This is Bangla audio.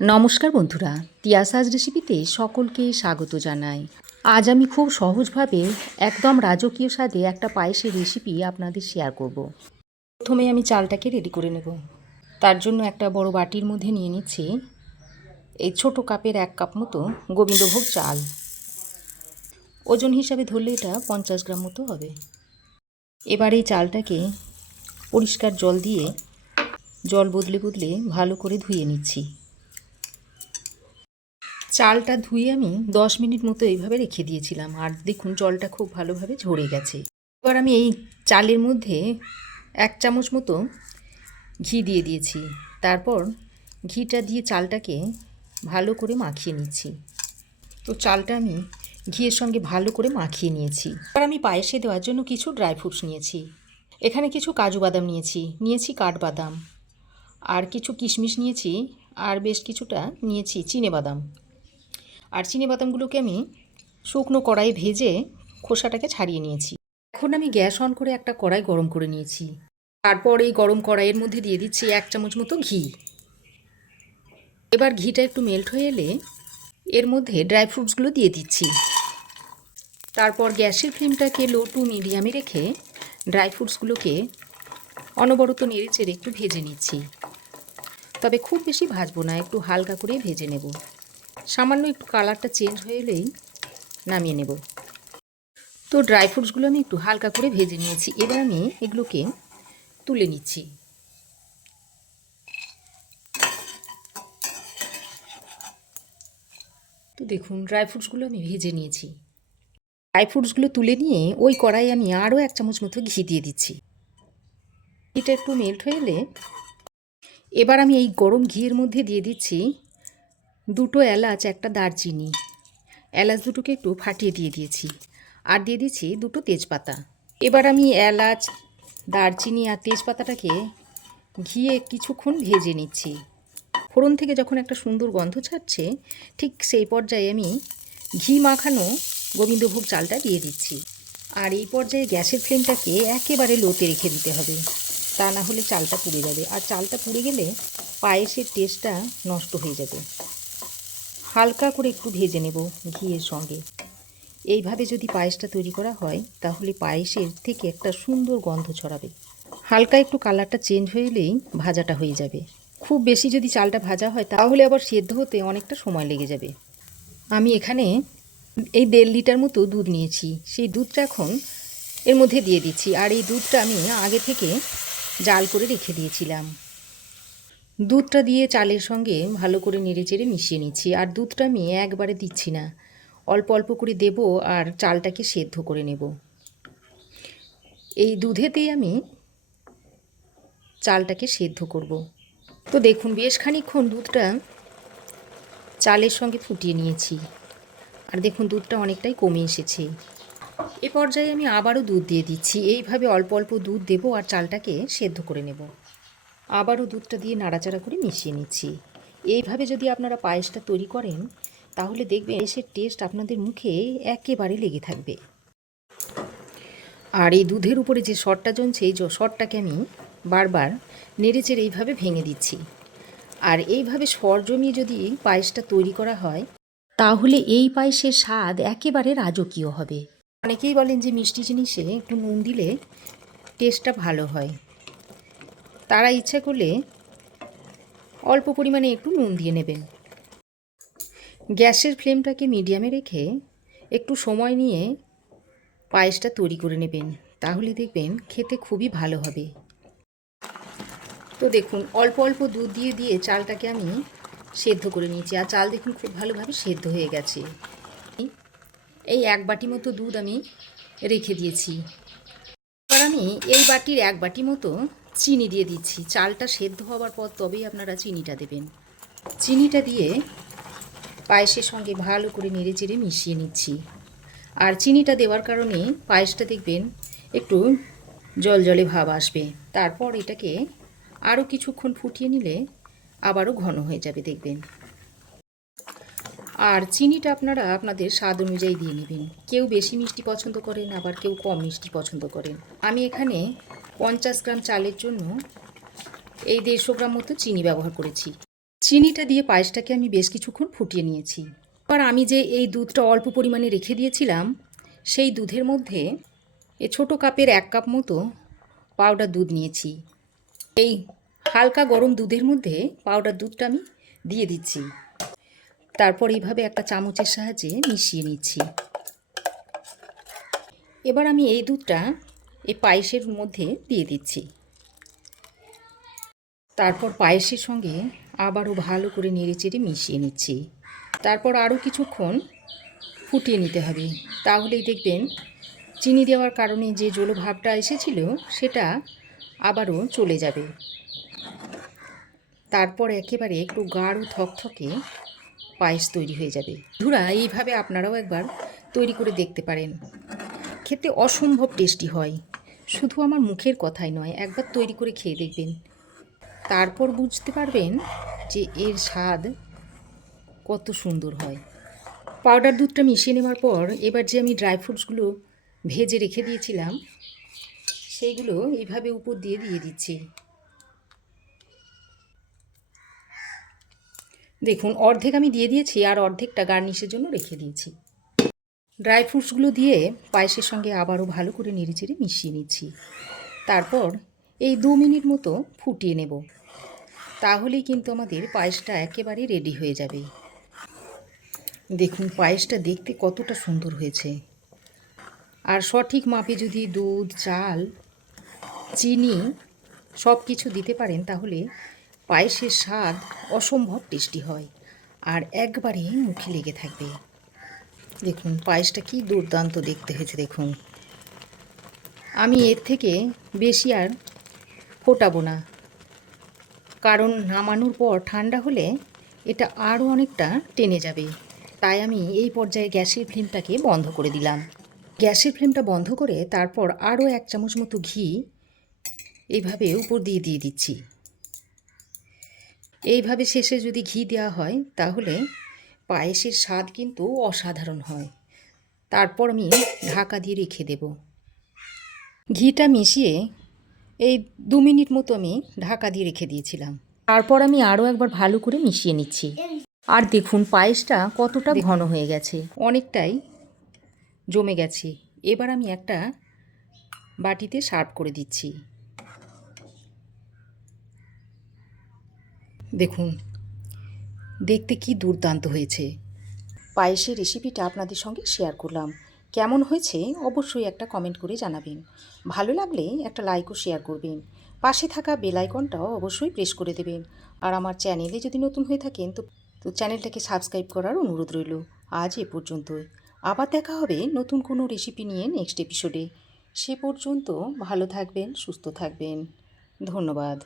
নমস্কার বন্ধুরা, তিয়াসাজ রেসিপিতে সকলকে স্বাগত জানাই। আজ আমি খুব সহজভাবে একদম রাজকীয় স্বাদে একটা পায়েসের রেসিপি আপনাদের শেয়ার করব। প্রথমে আমি চালটাকে রেডি করে নেব। তার জন্য একটা বড় বাটির মধ্যে নিয়ে নিচ্ছি এই ছোট কাপের 1 কাপ মতো গোবিন্দভোগ চাল। ওজন হিসাবে ধরলে এটা 50 গ্রাম মতো হবে। এবার এই চালটাকে পরিষ্কার জল দিয়ে জল বদলে বদলে ভালো করে ধুয়ে নিচ্ছি। চালটা ধুয়ে আমি 10 মিনিট মতো এইভাবে রেখে দিয়েছিলাম, আর দেখুন জলটা খুব ভালোভাবে ঝরে গেছে। এবার আমি এই চালের মধ্যে 1 চামচ মতো ঘি দিয়ে দিয়েছি। তারপর ঘিটা দিয়ে চালটাকে ভালো করে মাখিয়ে নিচ্ছি। তো চালটা আমি ঘিয়ের সঙ্গে ভালো করে মাখিয়ে নিয়েছি। এবার আমি পায়েসে দেওয়ার জন্য কিছু ড্রাই ফ্রুটস নিয়েছি। এখানে কিছু কাজু বাদাম নিয়েছি কাঠবাদাম, আর কিছু কিশমিশ নিয়েছি, আর বেশ কিছুটা নিয়েছি চিনেবাদাম। আর চিনেবাদামগুলোকে আমি শুকনো কড়াই ভেজে খোসাটাকে ছাড়িয়ে নিয়েছি। এখন আমি গ্যাস অন করে একটা কড়াই গরম করে নিয়েছি। তারপর এই গরম কড়াইয়ের মধ্যে দিয়ে দিচ্ছি 1 চামচ মতো ঘি। এবার ঘিটা একটু মেল্ট হয়ে এলে এর মধ্যে ড্রাই ফ্রুটসগুলো দিয়ে দিচ্ছি। তারপর গ্যাসের ফ্লেমটাকে লো টু মিডিয়ামে রেখে ড্রাই ফ্রুটসগুলোকে অনবরত নেড়ে চেড়ে একটু ভেজে নিচ্ছি। তবে খুব বেশি ভাজবো না, একটু হালকা করে ভেজে নেব। সামান্য একটু কালারটা চেঞ্জ হয়ে এলেই নামিয়ে নেব। তো ড্রাই ফ্রুটসগুলো আমি একটু হালকা করে ভেজে নিয়েছি। এবার আমি এগুলোকে তুলে নিচ্ছি। তো দেখুন ড্রাই ফ্রুটসগুলো আমি ভেজে নিয়েছি। ড্রাই ফ্রুটসগুলো তুলে নিয়ে ওই কড়াইয়ে আমি আরও 1 চামচ মতো ঘি দিয়ে দিচ্ছি। ঘিটা একটু মেল্ট হয়ে এলে এবার আমি এই গরম ঘিয়ের মধ্যে দিয়ে দিচ্ছি 2টো এলাচ, একটা দারচিনি। এলাচ দুটোকে একটু ফাটিয়ে দিয়ে দিয়েছি, আর দিয়ে দিচ্ছি 2টো তেজপাতা। এবার আমি এলাচ, দারচিনি আর তেজপাতাটাকে ঘিয়ে কিছুক্ষণ ভেজে নিচ্ছি। ফোড়ন থেকে যখন একটা সুন্দর গন্ধ ছাড়ছে, ঠিক সেই পর্যায়ে আমি ঘি মাখানো গোবিন্দভোগ চালটা দিয়ে দিচ্ছি। আর এই পর্যায়ে গ্যাসের ফ্লেমটাকে একেবারে লোতে রেখে দিতে হবে, তা না হলে চালটা পুড়ে যাবে। আর চালটা পুড়ে গেলে পায়েসের টেস্টটা নষ্ট হয়ে যাবে। হালকা করে একটু ভেজে নেব ঘিয়ের সঙ্গে। এইভাবে যদি পায়েসটা তৈরি করা হয় তাহলে পায়েসের থেকে একটা সুন্দর গন্ধ ছড়াবে। হালকা একটু কালারটা চেঞ্জ হয়ে এলেই ভাজাটা হয়ে যাবে। খুব বেশি যদি চালটা ভাজা হয় তাহলে আবার সেদ্ধ হতে অনেকটা সময় লেগে যাবে। আমি এখানে এই 1.5 লিটার মতো দুধ নিয়েছি। সেই দুধটা এখন এর মধ্যে দিয়ে দিচ্ছি। আর এই দুধটা আমি আগে থেকে জাল করে রেখে দিয়েছিলাম। দুধটা দিয়ে চালের সঙ্গে ভালো করে নেড়েচেড়ে মিশিয়ে নিচ্ছি। আর দুধটা আমি একবারে দিচ্ছি না, অল্প অল্প করে দেব আর চালটাকে সেদ্ধ করে নেব। এই দুধেতেই আমি চালটাকে সেদ্ধ করব। তো দেখুন বেশ খানিকক্ষণ দুধটা চালের সঙ্গে ফুটিয়ে নিয়েছি, আর দেখুন দুধটা অনেকটাই কমে এসেছে। এ পর্যায়ে আমি আবারও দুধ দিয়ে দিচ্ছি। এইভাবে অল্প অল্প দুধ দেব আর চালটাকে সেদ্ধ করে নেব। আবারও দুধটা দিয়ে নাড়াচাড়া করে মিশিয়ে নিচ্ছি। এইভাবে যদি আপনারা পায়েসটা তৈরি করেন তাহলে দেখবেন পায়েসের টেস্ট আপনাদের মুখে একেবারে লেগে থাকবে। আর এই দুধের উপরে যে সরটা জমছে, এই সরটাকে আমি বারবার নেড়েচেড়ে এইভাবে ভেঙে দিচ্ছি। আর এইভাবে সর জমিয়ে যদি পায়েসটা তৈরি করা হয় তাহলে এই পায়েসের স্বাদ একেবারে রাজকীয় হবে। অনেকেই বলেন যে মিষ্টি জিনিসে একটু নুন দিলে টেস্টটা ভালো হয়। তারা ইচ্ছা করলে অল্প পরিমাণে একটু নুন দিয়ে নেবেন। গ্যাসের ফ্লেমটাকে মিডিয়ামে রেখে একটু সময় নিয়ে পায়েসটা তৈরি করে নেবেন, তাহলে দেখবেন খেতে খুবই ভালো হবে। তো দেখুন অল্প অল্প দুধ দিয়ে দিয়ে চালটাকে আমি সেদ্ধ করে নিয়েছি। আর চাল দেখুন খুব ভালোভাবে সেদ্ধ হয়ে গেছে। এই 1 বাটি মতো দুধ আমি রেখে দিয়েছি। এবার আমি এই বাটির 1 বাটি মতো চিনি দিয়ে দিচ্ছি। চালটা সেদ্ধ হওয়ার পর তবেই আপনারা চিনিটা দেবেন। চিনিটা দিয়ে পায়েসের সঙ্গে ভালো করে নেড়েচেড়ে মিশিয়ে নিচ্ছি। আর চিনিটা দেওয়ার কারণে পায়েসটা দেখবেন একটু জলজলে ভাব আসবে। তারপর এটাকে আরও কিছুক্ষণ ফুটিয়ে নিলে আবারও ঘন হয়ে যাবে দেখবেন। আর চিনিটা আপনারা আপনাদের স্বাদ অনুযায়ী দিয়ে নেবেন। কেউ বেশি মিষ্টি পছন্দ করেন, আবার কেউ কম মিষ্টি পছন্দ করেন। আমি এখানে 50 গ্রাম চালের জন্য এই 150 গ্রাম মতো চিনি ব্যবহার করেছি। চিনিটা দিয়ে পায়েসটাকে আমি বেশ কিছুক্ষণ ফুটিয়ে নিয়েছি। এবার আমি যে এই দুধটা অল্প পরিমাণে রেখে দিয়েছিলাম, সেই দুধের মধ্যে ছোটো কাপের 1 কাপ মতো পাউডার দুধ নিয়েছি। এই হালকা গরম দুধের মধ্যে পাউডার দুধটা আমি দিয়ে দিচ্ছি। তারপর এইভাবে একটা চামচের সাহায্যে মিশিয়ে নিচ্ছি। এবার আমি এই দুধটা এই পায়েসের মধ্যে দিয়ে দিচ্ছি। তারপর পায়েসের সঙ্গে আবারও ভালো করে নেড়েচেড়ে মিশিয়ে নিচ্ছি। তারপর আরও কিছুক্ষণ ফুটিয়ে নিতে হবে, তাহলেই দেখবেন চিনি দেওয়ার কারণে যে জলো ভাবটা এসেছিল সেটা আবারও চলে যাবে। তারপর একেবারে একটু গাঢ় থকথকে পায়েস তৈরি হয়ে যাবে। বন্ধুরা, এইভাবে আপনারাও একবার তৈরি করে দেখতে পারেন, খেতে অসম্ভব টেস্টি হয়। শুধু আমার মুখের কথাই নয়, একবার তৈরি করে খেয়ে দেখবেন, তারপর বুঝতে পারবেন যে এর স্বাদ কত সুন্দর হয়। পাউডার দুধটা মিশিয়ে নেওয়ার পর এবার যে আমি ড্রাই ফ্রুটসগুলো ভেজে রেখে দিয়েছিলাম সেইগুলো এইভাবে উপর দিয়ে দিচ্ছি। দেখুন, অর্ধেক আমি দিয়ে দিয়েছি আর অর্ধেকটা গার্নিশের জন্য রেখে দিয়েছি। ড্রাই ফ্রুটসগুলো দিয়ে পায়েসের সঙ্গে আবারও ভালো করে নেড়েচেড়ে মিশিয়ে নিচ্ছি। তারপর এই 2 মিনিট মতো ফুটিয়ে নেব, তাহলেই কিন্তু আমাদের পায়েসটা একেবারে রেডি হয়ে যাবে। দেখুন পায়েসটা দেখতে কতটা সুন্দর হয়েছে। আর সঠিক মাপে যদি দুধ, চাল, চিনি সব কিছু দিতে পারেন তাহলে পায়েসের স্বাদ অসম্ভব টেস্টি হয় আর একবারে মুখে লেগে থাকবে। দেখুন পায়েসটা কি দুর্দান্ত দেখতে হয়েছে। দেখুন, আমি এর থেকে বেশি আর ফোটাবো না, কারণ নামানোর পর ঠান্ডা হলে এটা আরও অনেকটা টেনে যাবে। তাই আমি এই পর্যায়ে গ্যাসের ফ্লেমটাকে বন্ধ করে দিলাম। গ্যাসের ফ্লেমটা বন্ধ করে তারপর আরও 1 চামচ মতো ঘি এইভাবে উপর দিয়ে দিচ্ছি। এইভাবে শেষে যদি ঘি দেওয়া হয় তাহলে পায়েসের স্বাদ কিন্তু অসাধারণ হয়। তারপর আমি ঢাকা দিয়ে রেখে দেব। ঘিটা মিশিয়ে এই 2 মিনিট মতো আমি ঢাকা দিয়ে রেখে দিয়েছিলাম। তারপর আমি আরও একবার ভালো করে মিশিয়ে নিচ্ছি। আর দেখুন পায়েসটা কতটা ঘন হয়ে গেছে, অনেকটাই জমে গেছে। এবার আমি একটা বাটিতে সার্ভ করে দিচ্ছি। দেখুন দেখতে কি দুর্দান্ত হয়েছে। পায়েসের রেসিপিটা আপনাদের সঙ্গে শেয়ার করলাম। কেমন হয়েছে অবশ্যই একটা কমেন্ট করে জানাবেন। ভালো লাগলে একটা লাইক ও শেয়ার করবেন। পাশে থাকা বেল আইকনটাও অবশ্যই প্রেস করে দেবেন। আর আমার চ্যানেলে যদি নতুন হয়ে থাকেন তো চ্যানেলটাকে সাবস্ক্রাইব করার অনুরোধ রইল। আজ এ পর্যন্তই। আবার দেখা হবে নতুন কোনো রেসিপি নিয়ে নেক্সট এপিসোডে। সে পর্যন্ত ভালো থাকবেন, সুস্থ থাকবেন। ধন্যবাদ।